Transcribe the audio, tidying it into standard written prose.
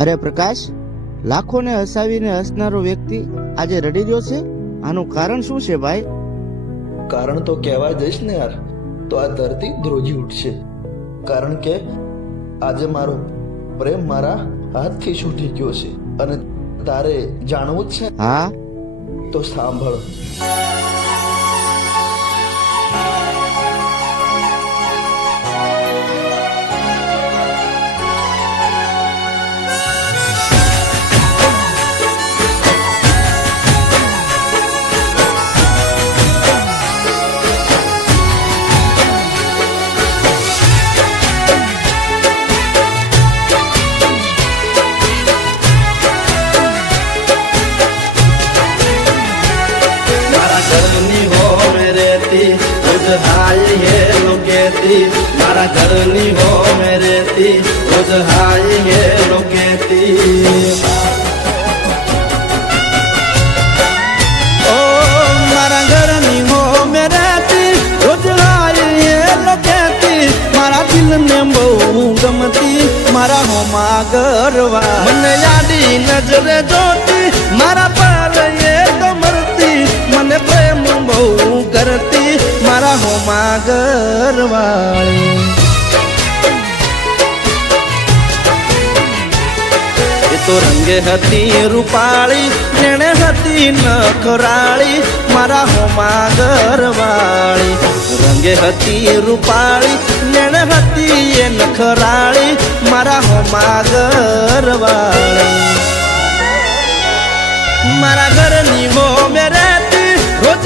અરે પ્રકાશ, લાખોને હસાવીને હસનારો વ્યક્તિ આજે રડી રહ્યો છે. આનું કારણ શું છે ભાઈ? કારણ તો કહેવા જઈશ ને યાર તો આ ધરતી ધ્રુજી ઉઠશે. કારણ કે આજે મારો પ્રેમ મારા હાથથી છૂટી ગયો છે અને તારે જાણવું જ છે. હા તો સાંભળ. मारा घरनी हो मेरे ती रोज हाय ये लोकेती ओ मारा घरनी हो मेरे ती रोज हाय ये लोकेती मारा दिल ने बहु गमती मारा हो मागरवा मन यादी नजरे जोती मारा पाल ये तो मरती मन प्रेम बहु करती मारा हो मागरवाली એ તો રંગે હતી રૂપાળી નેણે હતી નખરાળી મારા હો માગરવાળી રંગે હતી રૂપાળી નેણે હતી એ નખરાળી મારા હો માગરવાળી મારા ઘરની હો મેરેતી રોજ